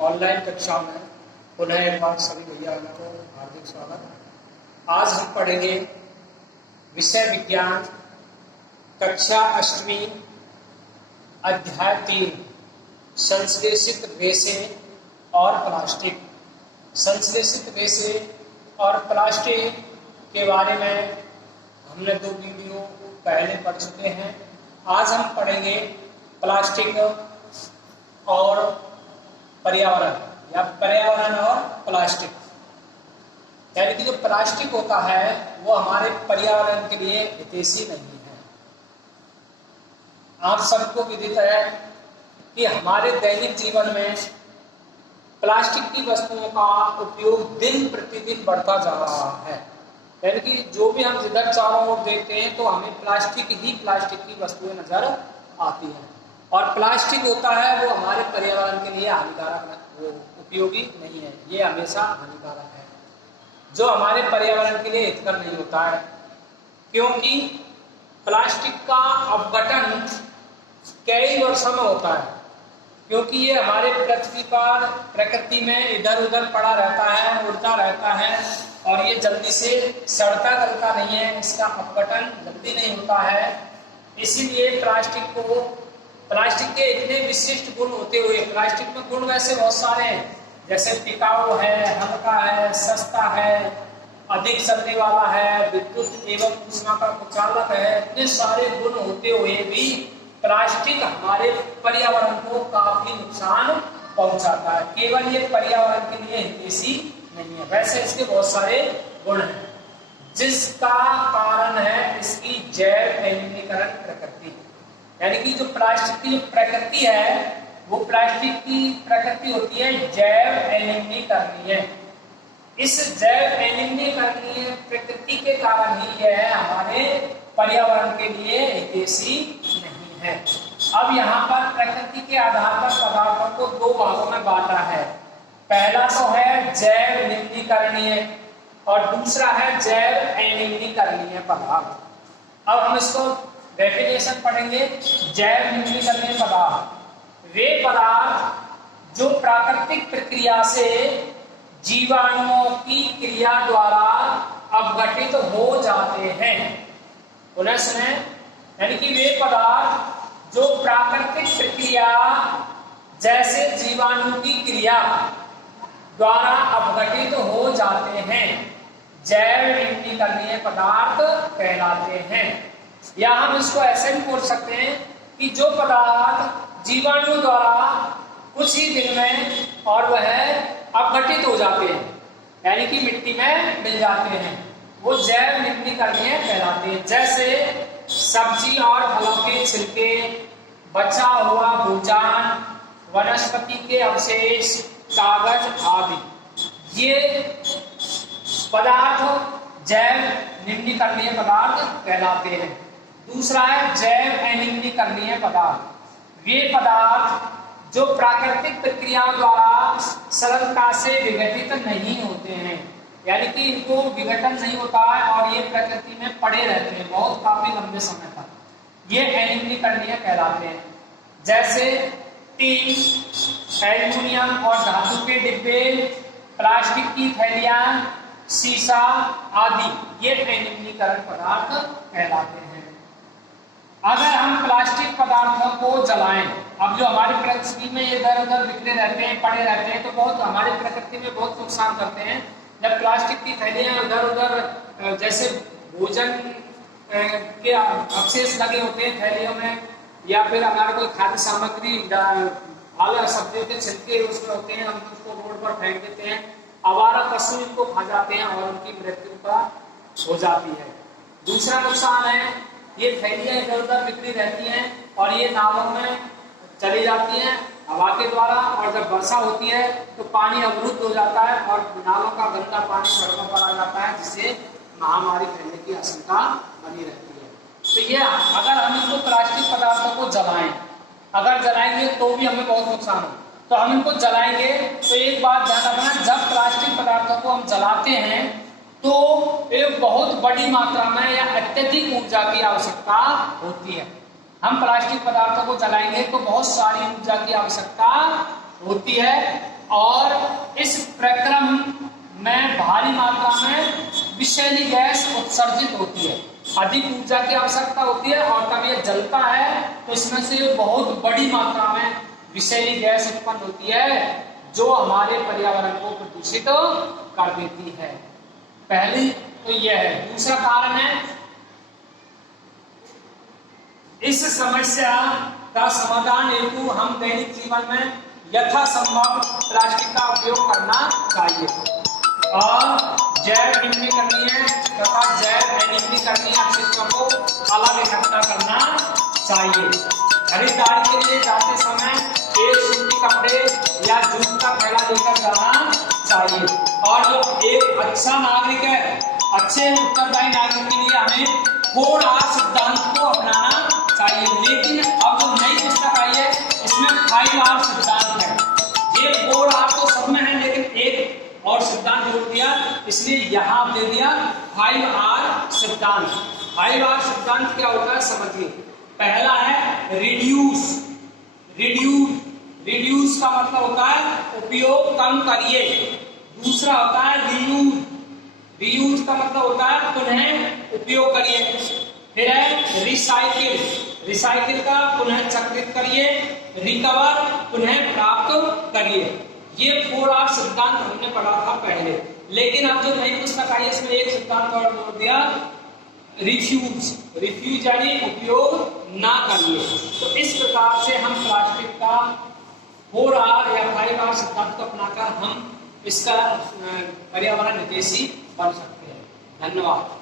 Online कक्षा में पुनः एक बार सभी भैया को हार्दिक स्वागत। आज हम पढ़ेंगे विषय विज्ञान कक्षा 8वीं अध्याय 3 संश्लेषित रेशे और प्लास्टिक। संश्लेषित रेशे और प्लास्टिक के बारे में हमने 2 वीडियो पहले पढ़ चुके हैं। आज हम पढ़ेंगे प्लास्टिक और पर्यावरण या पर्यावरण और प्लास्टिक। यानी कि जो प्लास्टिक होता है वो हमारे पर्यावरण के लिए हितैषी नहीं है। आप सबको विदित है कि हमारे दैनिक जीवन में प्लास्टिक की वस्तुओं का उपयोग दिन प्रतिदिन बढ़ता जा रहा है। यानी कि जो भी हम जिधर चारों ओर देखते हैं तो हमें प्लास्टिक की वस्तुएं नजर आती हैं। और प्लास्टिक होता है वो हमारे पर्यावरण के लिए हानिकारक, वो उपयोगी नहीं है, ये हमेशा हानिकारक है, जो हमारे पर्यावरण के लिए हितकर नहीं होता है। क्योंकि प्लास्टिक का अपघटन कई वर्षों में होता है, क्योंकि ये हमारे पृथ्वी पर प्रकृति में इधर उधर पड़ा रहता है, उड़ता रहता है और ये जल्दी से सड़ता गलता नहीं है, इसका अपघटन जल्दी नहीं होता है। इसीलिए प्लास्टिक के इतने विशिष्ट गुण होते हुए, प्लास्टिक में गुण वैसे बहुत सारे हैं, जैसे टिकाऊ है, हल्का है, सस्ता है, अधिक चलने वाला है, विद्युत एवं ऊष्मा का कुचालक है। इतने सारे गुण होते हुए भी प्लास्टिक हमारे पर्यावरण को काफी नुकसान पहुंचाता है। केवल ये पर्यावरण के लिए हितैषी नहीं है, वैसे इसके बहुत सारे गुण हैं, जिसका कारण है इसकी जैव एनीकरण प्रकृति। यानी कि जो प्लास्टिक की जो प्रकृति है वो प्लास्टिक की प्रकृति होती है जैव एनीकरणीय। इस जैव एनीकरणीय प्रकृति के कारण ही यह हमारे पर्यावरण के लिए हितैषी नहीं है। अब यहाँ पर प्रकृति के आधार पर पदार्थों को 2 भागों में बांटा है। पहला तो है जैव निम्नीकरणीय और दूसरा है जैव अनिम्नीकरणीय पदार्थ। अब हम इसको डेफिनेशन पढ़ेंगे। जैव निम्नीकरणीय पदार्थ वे पदार्थ जो प्राकृतिक प्रक्रिया से जीवाणुओं की क्रिया द्वारा अपघटित हो जाते हैं। पुनः सुने, यानी कि वे पदार्थ जो प्राकृतिक प्रक्रिया जैसे जीवाणु की क्रिया द्वारा अपघटित हो जाते हैं, जैव निम्नीकरणीय पदार्थ कहलाते हैं। या हम इसको ऐसे भी बोल सकते हैं कि जो पदार्थ जीवाणु द्वारा कुछ ही दिन में और वह अपघटित हो जाते हैं, यानी कि मिट्टी में मिल जाते हैं, वो जैव निम्नीकरणीय कहलाते हैं। जैसे सब्जी और फलों के छिलके, बचा हुआ भोजन, वनस्पति के अवशेष, कागज आदि, ये पदार्थ जैव निम्नीकरणीय पदार्थ कहलाते हैं। दूसरा है जैव अनिम्नीकरणीय पदार्थ वे पदार्थ जो प्राकृतिक प्रक्रिया द्वारा सरलता से विघटित नहीं होते हैं, यानी कि इनको विघटन नहीं होता है और ये प्रकृति में पड़े रहते हैं बहुत काफी लंबे समय तक, ये अनिम्नीकरणीय कहलाते हैं। जैसे टीन, एल्युमिनियम और धातु के डिब्बे, प्लास्टिक की थैलियां, शीशा आदि, ये अनिम्नीकरण पदार्थ कहलाते हैं। अगर हम प्लास्टिक पदार्थों को जलाएं, अब जो हमारी पृथ्वी में इधर उधर बिखरे रहते हैं, पड़े रहते हैं, तो बहुत हमारी प्रकृति में बहुत नुकसान करते हैं। जब प्लास्टिक की थैलियां इधर उधर जैसे भोजन के अवशेष लगे होते हैं थैलियों में, या फिर हमारा कोई खाद्य सामग्री, फल सब्जियों के छिलके उसमें होते हैं, हम उसको रोड पर फेंक देते हैं, आवारा पशु इनको खा जाते हैं और उनकी मृत्यु का हो जाती है। दूसरा नुकसान है ये थैलियां इधर उधर बिखरी रहती हैं और ये नालों में चली जाती हैं हवा के द्वारा, और जब वर्षा होती है तो पानी अवरुद्ध हो जाता है और नालों का गंदा पानी सड़कों पर आ जाता है, जिससे महामारी फैलने की आशंका बनी रहती है। तो ये अगर हम इनको प्लास्टिक पदार्थों को जलाएं, अगर जलाएंगे तो भी हमें बहुत नुकसान हो, तो हम इनको जलाएंगे तो एक बात ध्यान रखना, जब प्लास्टिक पदार्थों को हम जलाते हैं तो एक बहुत बड़ी मात्रा में या अत्यधिक ऊर्जा की आवश्यकता होती है। हम प्लास्टिक पदार्थों को जलाएंगे तो बहुत सारी ऊर्जा की आवश्यकता होती है, और इस प्रक्रम में भारी मात्रा में विषैली गैस उत्सर्जित होती है, अधिक ऊर्जा की आवश्यकता होती है और तब यह जलता है तो इसमें से बहुत बड़ी मात्रा में विषैली गैस उत्पन्न होती है जो हमारे पर्यावरण को प्रदूषित कर देती है। पहली तो यह है। दूसरा कारण है, इस समस्या का समाधान हेतु हम दैनिक जीवन में यथासंभव प्लास्टिक का उपयोग करना चाहिए और जैव न्यूनीकरणीय तथा जैव अनियमिकरणीय अपशिष्टों को अलग इकट्ठा करना चाहिए। खरीदारी के लिए जाते समय एक सूती कपड़े या जूट का थैला लेकर जाना चाहिए और जो एक अच्छा नागरिक है, अच्छे उत्तरदायी नागरिक के लिए हमें 4R सिद्धांत को अपनाना चाहिए। लेकिन अब जो नई पुस्तक आई है इसमें 5R सिद्धांत है। ये 4R तो सब में है लेकिन एक और सिद्धांत जोड़ दिया, इसलिए यहाँ दे दिया 5R सिद्धांत। 5R सिद्धांत क्या होता है समझिए। पहला है रिड्यूस। रिड्यूस का मतलब होता है उपयोग कम करिए। दूसरा होता है रीयूज का मतलब होता है पुनः उपयोग करिए। फिर है रिसाइकिल का पुनः चक्रित करिए। रिकवर पुनः प्राप्त करिए। ये 4R सिद्धांत हमने पढ़ा था पहले, लेकिन अब जो नई पुस्तक आई है इसमें एक सिद्धांत और जोड़ दिया, रिफ्यूज यानी उपयोग ना करिए। तो इस प्रकार से हम प्लास्टिक का 4R या 5R सिद्धांत को अपनाकर हम इसका पर्यावरण हितैषी बन सकते हैं। धन्यवाद।